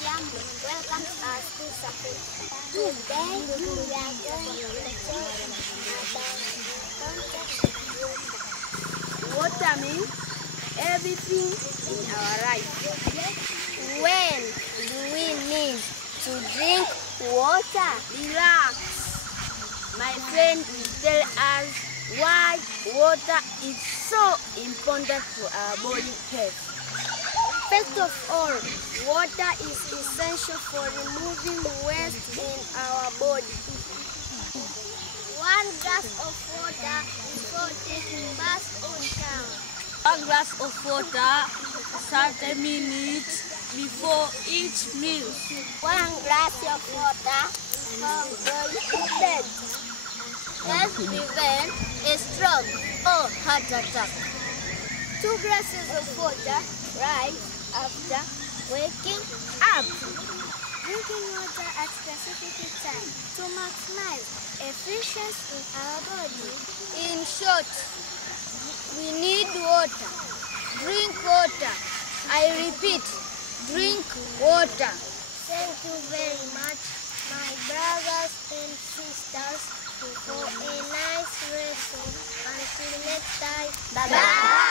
Welcome us to Safari. Today we are going to talk about Water means everything in our life. when do we need to drink water? Relax. My friend will tell us why water is so important for our body health. First of all, water is essential for removing waste in our body. 1 glass of water before taking bath or shower. 1 glass of water 30 minutes before each meal. 1 glass of water from going to bed. Helps prevent a stroke or heart attack. 2 glasses of water right after waking up. Drinking water at specific time to maximize efficiency in our body. In short, we need water. Drink water. I repeat, drink water. Thank you very much, my brothers and sisters, for a nice lesson. Until next time, bye-bye.